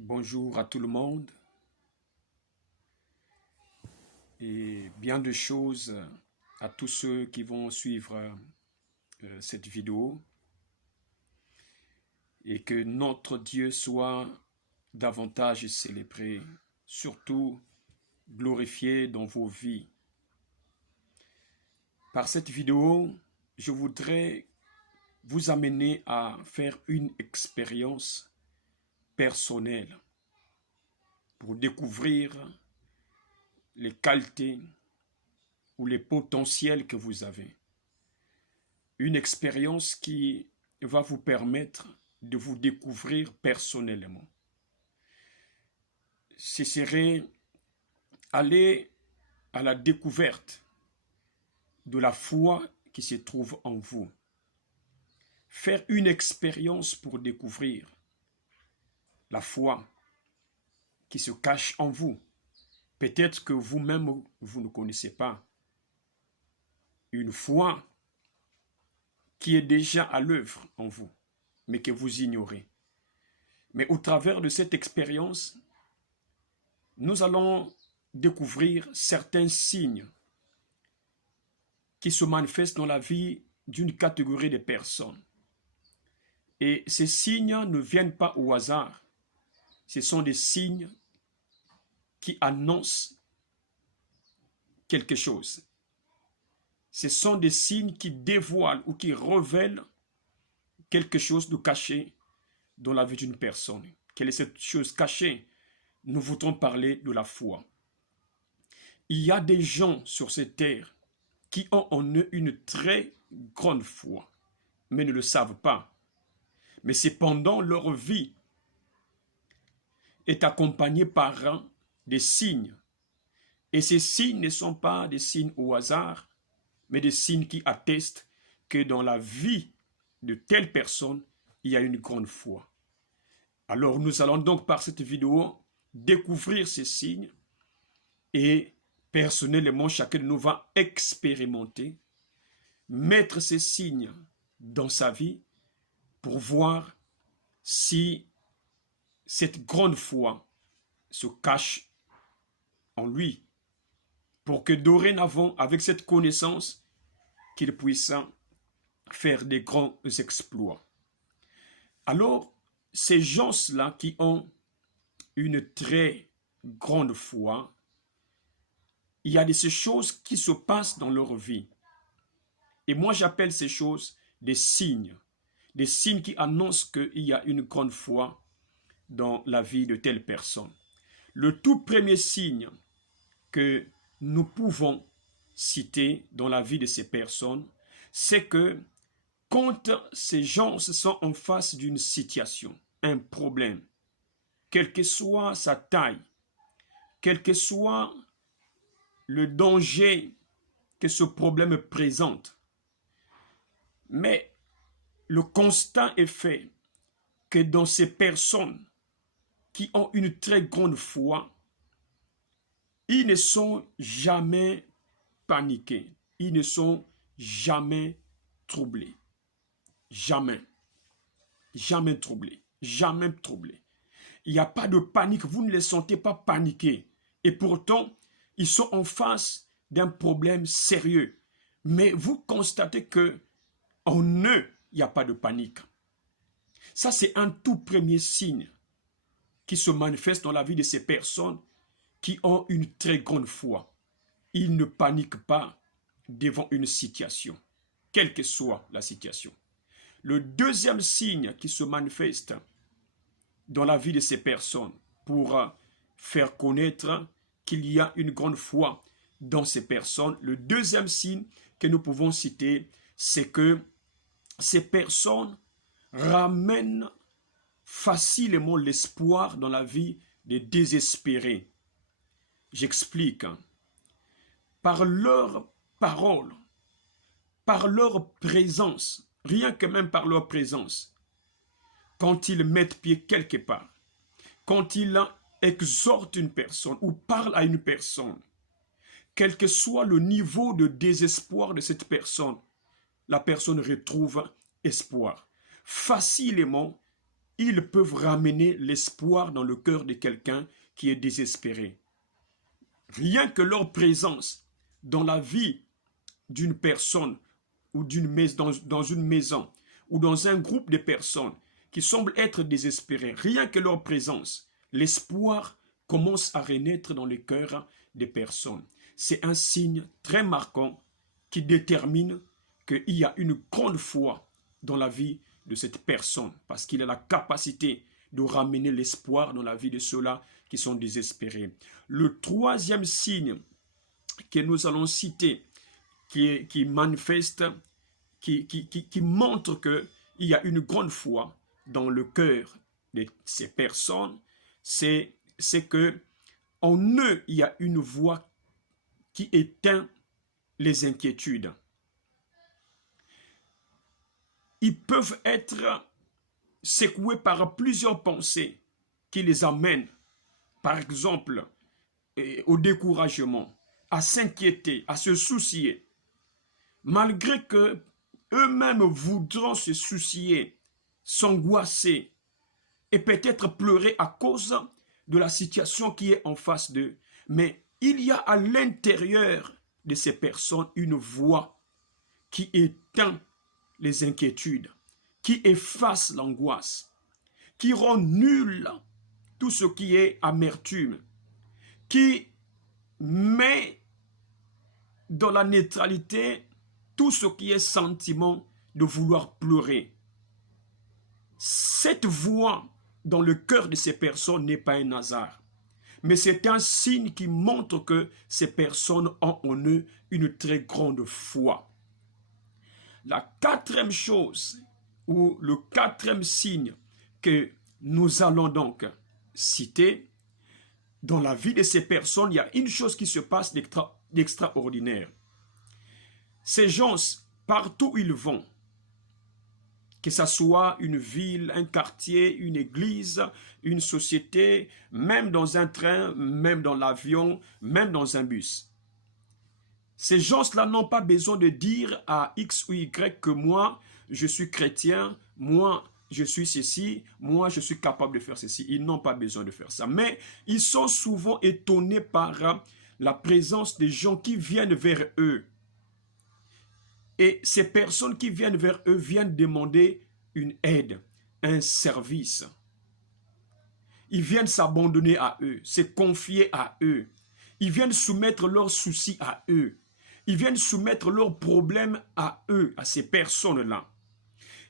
Bonjour à tout le monde et bien de choses à tous ceux qui vont suivre cette vidéo et que notre Dieu soit davantage célébré, surtout glorifié dans vos vies. Par cette vidéo, je voudrais vous amener à faire une expérience personnelle pour découvrir les qualités ou les potentiels que vous avez. Une expérience qui va vous permettre de vous découvrir personnellement. Ce serait aller à la découverte de la foi qui se trouve en vous. Faire une expérience pour découvrir la foi qui se cache en vous. Peut-être que vous-même, vous ne connaissez pas une foi qui est déjà à l'œuvre en vous, mais que vous ignorez. Mais au travers de cette expérience, nous allons découvrir certains signes qui se manifestent dans la vie d'une catégorie de personnes. Et ces signes ne viennent pas au hasard. Ce sont des signes qui annoncent quelque chose. Ce sont des signes qui dévoilent ou qui révèlent quelque chose de caché dans la vie d'une personne. Quelle est cette chose cachée? Nous voudrons parler de la foi. Il y a des gens sur cette terre qui ont en eux une très grande foi, mais ne le savent pas. Mais cependant, leur vie est accompagnée par des signes. Et ces signes ne sont pas des signes au hasard, mais des signes qui attestent que dans la vie de telle personne, il y a une grande foi. Alors nous allons donc par cette vidéo découvrir ces signes et personnellement, chacun de nous va expérimenter, mettre ces signes dans sa vie pour voir si cette grande foi se cache en lui, pour que dorénavant, avec cette connaissance, qu'il puisse faire des grands exploits. Alors, ces gens-là qui ont une très grande foi, il y a de ces choses qui se passent dans leur vie. Et moi, j'appelle ces choses des signes qui annoncent qu'il y a une grande foi dans la vie de telle personne. Le tout premier signe que nous pouvons citer dans la vie de ces personnes, c'est que quand ces gens se sont en face d'une situation, un problème, quelle que soit sa taille, quel que soit le danger que ce problème présente, mais le constat est fait que dans ces personnes qui ont une très grande foi, ils ne sont jamais paniqués, ils ne sont jamais troublés. Jamais. Jamais troublés. Jamais troublés. Il n'y a pas de panique, vous ne les sentez pas paniqués. Et pourtant, ils sont en face d'un problème sérieux. Mais vous constatez que en eux, il n'y a pas de panique. Ça, c'est un tout premier signe qui se manifeste dans la vie de ces personnes qui ont une très grande foi. Ils ne paniquent pas devant une situation, quelle que soit la situation. Le deuxième signe qui se manifeste dans la vie de ces personnes pour faire connaître qu'il y a une grande foi dans ces personnes, le deuxième signe que nous pouvons citer, c'est que ces personnes ramènent facilement l'espoir dans la vie des désespérés. J'explique. Par leur parole, par leur présence, rien que même par leur présence, quand ils mettent pied quelque part, quand ils exhortent une personne ou parlent à une personne, quel que soit le niveau de désespoir de cette personne, la personne retrouve espoir. Facilement, ils peuvent ramener l'espoir dans le cœur de quelqu'un qui est désespéré. Rien que leur présence dans la vie d'une personne ou dans une maison ou dans un groupe de personnes qui semblent être désespérées, rien que leur présence, l'espoir commence à renaître dans le cœur des personnes. C'est un signe très marquant qui détermine qu'il y a une grande foi dans la vie de cette personne, parce qu'il a la capacité de ramener l'espoir dans la vie de ceux-là qui sont désespérés. Le troisième signe que nous allons citer, qui manifeste, qui montre qu'il y a une grande foi dans le cœur de ces personnes, c'est que en eux, il y a une voix qui éteint les inquiétudes. Ils peuvent être secoués par plusieurs pensées qui les amènent, par exemple, au découragement, à s'inquiéter, à se soucier. Malgré que eux-mêmes voudront se soucier, s'angoisser et peut-être pleurer à cause de la situation qui est en face d'eux. Mais il y a à l'intérieur de ces personnes une voix qui éteint les inquiétudes, qui efface l'angoisse, qui rend nul tout ce qui est amertume, qui met dans la neutralité tout ce qui est sentiment de vouloir pleurer. Cette voix dans le cœur de ces personnes n'est pas un hasard, mais c'est un signe qui montre que ces personnes ont en eux une très grande foi. La quatrième chose, ou le quatrième signe que nous allons donc citer, dans la vie de ces personnes, il y a une chose qui se passe d'extraordinaire. Ces gens, partout où ils vont, que ce soit une ville, un quartier, une église, une société, même dans un train, même dans l'avion, même dans un bus. Ces gens-là n'ont pas besoin de dire à X ou Y que moi, je suis chrétien, moi, je suis ceci, moi, je suis capable de faire ceci. Ils n'ont pas besoin de faire ça. Mais ils sont souvent étonnés par la présence des gens qui viennent vers eux. Et ces personnes qui viennent vers eux viennent demander une aide, un service. Ils viennent s'abandonner à eux, se confier à eux. Ils viennent soumettre leurs soucis à eux. Ils viennent soumettre leurs problèmes à eux, à ces personnes-là.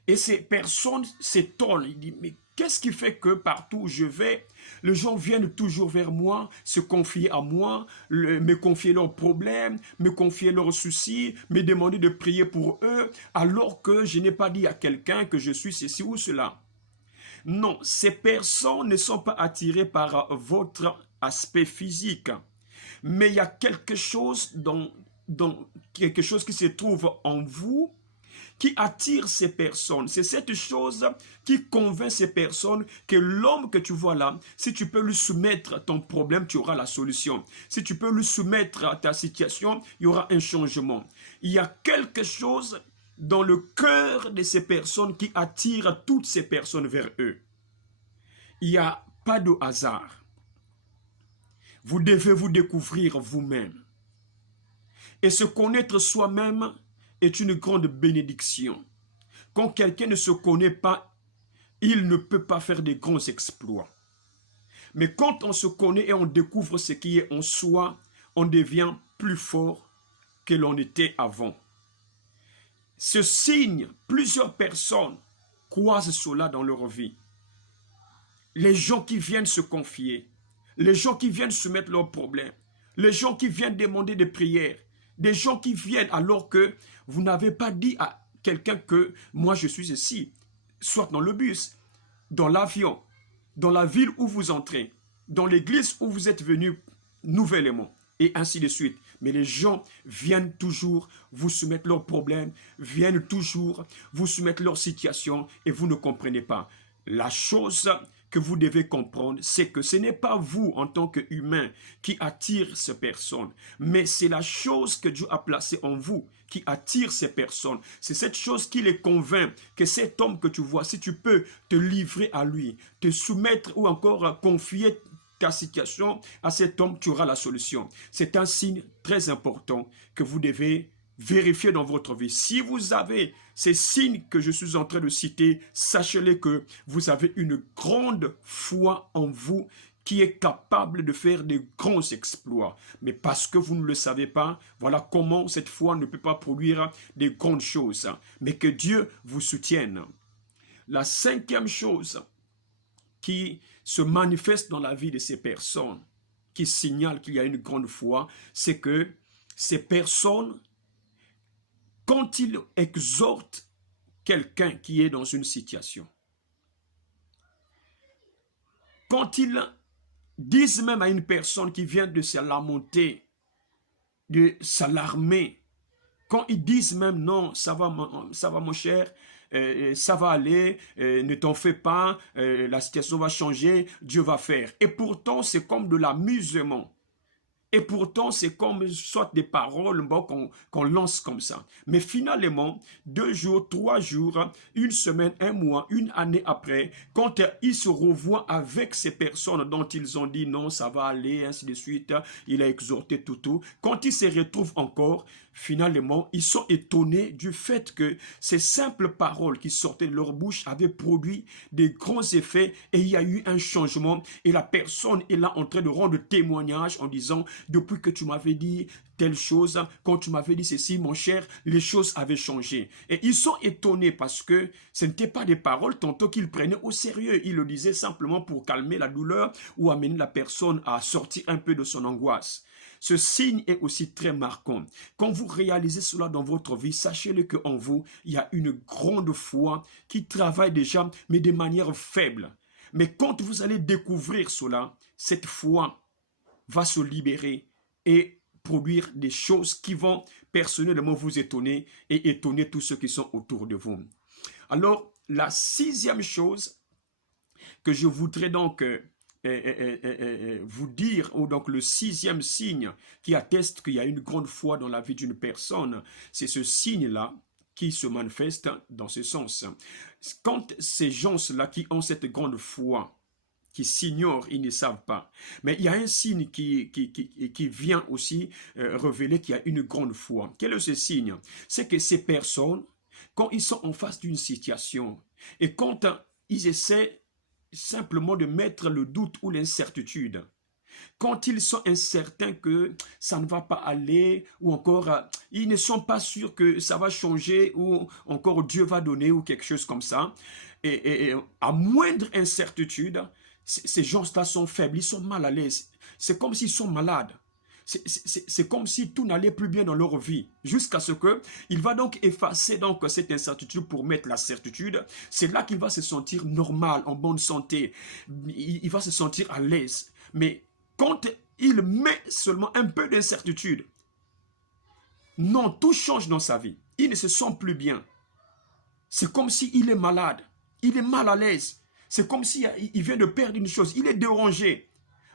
Et ces personnes s'étonnent. Ils disent, mais qu'est-ce qui fait que partout où je vais, les gens viennent toujours vers moi, se confier à moi, me confier leurs problèmes, me confier leurs soucis, me demander de prier pour eux, alors que je n'ai pas dit à quelqu'un que je suis ceci ou cela. Non, ces personnes ne sont pas attirées par votre aspect physique, mais il y a quelque chose quelque chose qui se trouve en vous qui attire ces personnes. C'est cette chose qui convainc ces personnes que l'homme que tu vois là, si tu peux lui soumettre ton problème, tu auras la solution. Si tu peux lui soumettre ta situation, il y aura un changement. Il y a quelque chose dans le cœur de ces personnes qui attire toutes ces personnes vers eux. Il n'y a pas de hasard. Vous devez vous découvrir vous-même. Et se connaître soi-même est une grande bénédiction. Quand quelqu'un ne se connaît pas, il ne peut pas faire de grands exploits. Mais quand on se connaît et on découvre ce qui est en soi, on devient plus fort que l'on était avant. Ce signe, plusieurs personnes croisent cela dans leur vie. Les gens qui viennent se confier, les gens qui viennent soumettre leurs problèmes, les gens qui viennent demander des prières, des gens qui viennent alors que vous n'avez pas dit à quelqu'un que moi je suis ici, soit dans le bus, dans l'avion, dans la ville où vous entrez, dans l'église où vous êtes venu nouvellement, et ainsi de suite. Mais les gens viennent toujours vous soumettre leurs problèmes, viennent toujours vous soumettre leur situation et vous ne comprenez pas. La chose que vous devez comprendre, c'est que ce n'est pas vous en tant qu'humain qui attire ces personnes, mais c'est la chose que Dieu a placée en vous qui attire ces personnes. C'est cette chose qui les convainc que cet homme que tu vois, si tu peux te livrer à lui, te soumettre ou encore confier ta situation à cet homme, tu auras la solution. C'est un signe très important que vous devez vérifier dans votre vie. Si vous avez ces signes que je suis en train de citer, sachez-le que vous avez une grande foi en vous qui est capable de faire de grands exploits. Mais parce que vous ne le savez pas, voilà comment cette foi ne peut pas produire de grandes choses. Mais que Dieu vous soutienne. La cinquième chose qui se manifeste dans la vie de ces personnes, qui signale qu'il y a une grande foi, c'est que ces personnes, quand ils exhortent quelqu'un qui est dans une situation, quand ils disent même à une personne qui vient de se lamenter, de s'alarmer, quand ils disent même non, ça va mon cher, ça va aller, ne t'en fais pas, la situation va changer, Dieu va faire. Et pourtant, c'est comme de l'amusement. Et pourtant, c'est comme soit des paroles qu'on lance comme ça. Mais finalement, 2 jours, 3 jours, une semaine, un mois, une année après, quand ils se revoient avec ces personnes dont ils ont dit non, ça va aller, ainsi de suite, il a exhorté tout, quand ils se retrouvent encore, finalement, ils sont étonnés du fait que ces simples paroles qui sortaient de leur bouche avaient produit des grands effets et il y a eu un changement et la personne est là en train de rendre témoignage en disant « Depuis que tu m'avais dit telle chose, quand tu m'avais dit ceci, mon cher, les choses avaient changé. » Et ils sont étonnés parce que ce n'étaient pas des paroles tantôt qu'ils prenaient au sérieux. Ils le disaient simplement pour calmer la douleur ou amener la personne à sortir un peu de son angoisse. Ce signe est aussi très marquant. Quand vous réalisez cela dans votre vie, sachez-le qu'en vous, il y a une grande foi qui travaille déjà, mais de manière faible. Mais quand vous allez découvrir cela, cette foi va se libérer et produire des choses qui vont personnellement vous étonner et étonner tous ceux qui sont autour de vous. Alors, la sixième chose que je voudrais donc vous dire, ou donc le sixième signe qui atteste qu'il y a une grande foi dans la vie d'une personne, c'est ce signe-là qui se manifeste dans ce sens. Quand ces gens-là qui ont cette grande foi, qui s'ignorent, ils ne savent pas. Mais il y a un signe qui vient aussi révéler qu'il y a une grande foi. Quel est ce signe? C'est que ces personnes, quand ils sont en face d'une situation, et quand ils essaient simplement de mettre le doute ou l'incertitude, quand ils sont incertains que ça ne va pas aller, ou encore ils ne sont pas sûrs que ça va changer, ou encore Dieu va donner, ou quelque chose comme ça, et à moindre incertitude, ces gens-là sont faibles, ils sont mal à l'aise. C'est comme s'ils sont malades. C'est comme si tout n'allait plus bien dans leur vie, jusqu'à ce qu'il va donc effacer donc cette incertitude pour mettre la certitude. C'est là qu'il va se sentir normal, en bonne santé. Il va se sentir à l'aise. Mais quand il met seulement un peu d'incertitude, non, tout change dans sa vie. Il ne se sent plus bien. C'est comme s'il est malade. Il est mal à l'aise. C'est comme s'il vient de perdre une chose. Il est dérangé.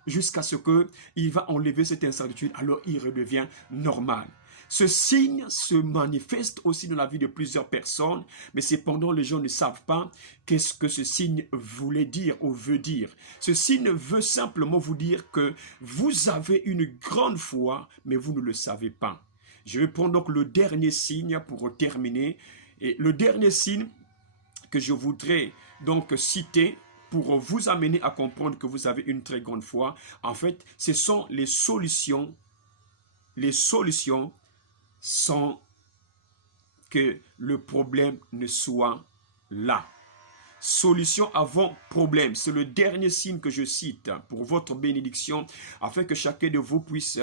Jusqu'à ce qu'il va enlever cette incertitude, alors il redevient normal. Ce signe se manifeste aussi dans la vie de plusieurs personnes, mais cependant les gens ne savent pas qu'est-ce que ce signe voulait dire ou veut dire. Ce signe veut simplement vous dire que vous avez une grande foi, mais vous ne le savez pas. Je vais prendre donc le dernier signe pour terminer. Et le dernier signe que je voudrais donc citer pour vous amener à comprendre que vous avez une très grande foi, en fait, ce sont les solutions. Les solutions sans que le problème ne soit là. Solution avant problème. C'est le dernier signe que je cite pour votre bénédiction, afin que chacun de vous puisse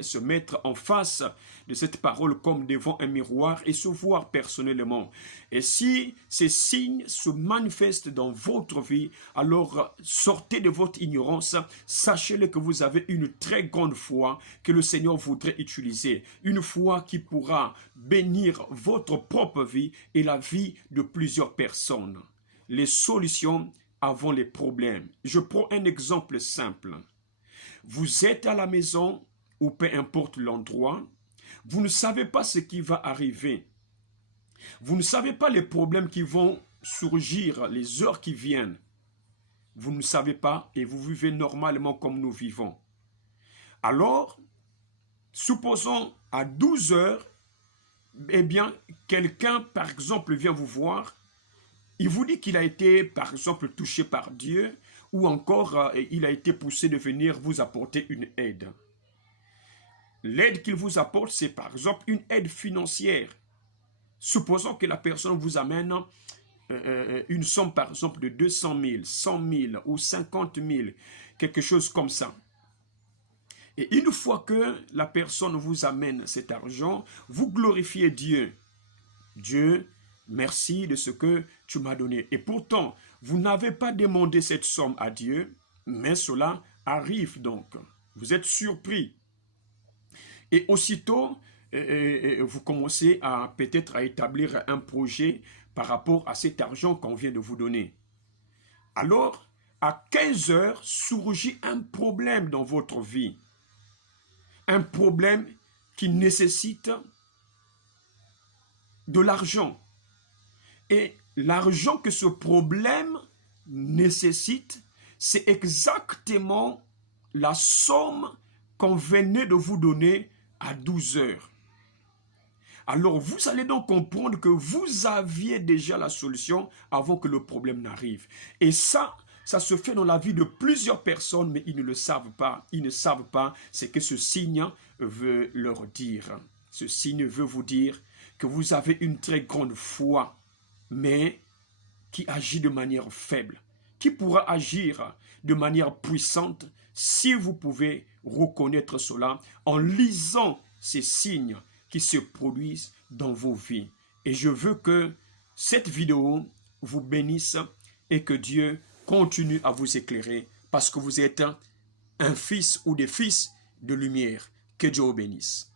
se mettre en face de cette parole comme devant un miroir et se voir personnellement. Et si ces signes se manifestent dans votre vie, alors sortez de votre ignorance, sachez-le que vous avez une très grande foi que le Seigneur voudrait utiliser. Une foi qui pourra bénir votre propre vie et la vie de plusieurs personnes. Les solutions avant les problèmes. Je prends un exemple simple. Vous êtes à la maison ou peu importe l'endroit, vous ne savez pas ce qui va arriver. Vous ne savez pas les problèmes qui vont surgir, les heures qui viennent. Vous ne savez pas et vous vivez normalement comme nous vivons. Alors, supposons à 12 heures, eh bien, quelqu'un, par exemple, vient vous voir, il vous dit qu'il a été, par exemple, touché par Dieu, ou encore, il a été poussé de venir vous apporter une aide. L'aide qu'il vous apporte, c'est par exemple une aide financière. Supposons que la personne vous amène une somme, par exemple, de 200 000, 100 000 ou 50 000, quelque chose comme ça. Et une fois que la personne vous amène cet argent, vous glorifiez Dieu. Dieu, merci de ce que tu m'as donné. Et pourtant, vous n'avez pas demandé cette somme à Dieu, mais cela arrive donc. Vous êtes surpris. Et aussitôt, vous commencez à peut-être à établir un projet par rapport à cet argent qu'on vient de vous donner. Alors, à 15 heures, surgit un problème dans votre vie. Un problème qui nécessite de l'argent. Et l'argent que ce problème nécessite, c'est exactement la somme qu'on venait de vous donner à 12 heures. Alors vous allez donc comprendre que vous aviez déjà la solution avant que le problème n'arrive. Et ça se fait dans la vie de plusieurs personnes, mais ils ne le savent pas. Ils ne savent pas ce que ce signe veut leur dire. Ce signe veut vous dire que vous avez une très grande foi, mais qui agit de manière faible, qui pourra agir de manière puissante si vous pouvez reconnaître cela en lisant ces signes qui se produisent dans vos vies. Et je veux que cette vidéo vous bénisse et que Dieu continue à vous éclairer parce que vous êtes un fils ou des fils de lumière. Que Dieu vous bénisse.